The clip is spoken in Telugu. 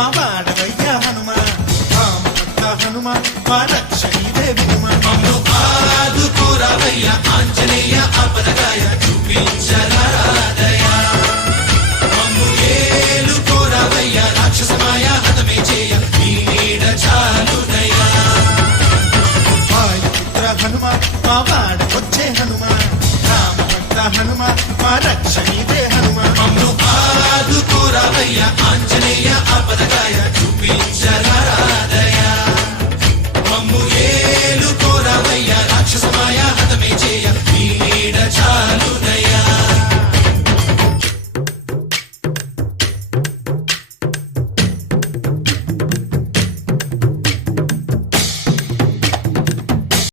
మా వాడవయ్యా హనుమ రామభక్త హనుమ మా రక్షణీదే వినుమ మమ్ము ఆదుకోరావయ్య ఆంజనేయ ఆపదగాయ చూపించరాదయ మమ్ము ఏలుకోరావయ్య రాక్షసమాయ హతమే చేయ నీ నీడ చాలుదయ వాయుపుత్ర హనుమ మా వాడవొచ్చే హనుమ రామభక్త హనుమ మా రక్షణీదే హనుమ మమ్ము ఆదుకోరావయ్య ఆంజనేయ ఆపదగాయ చూపించరాదయ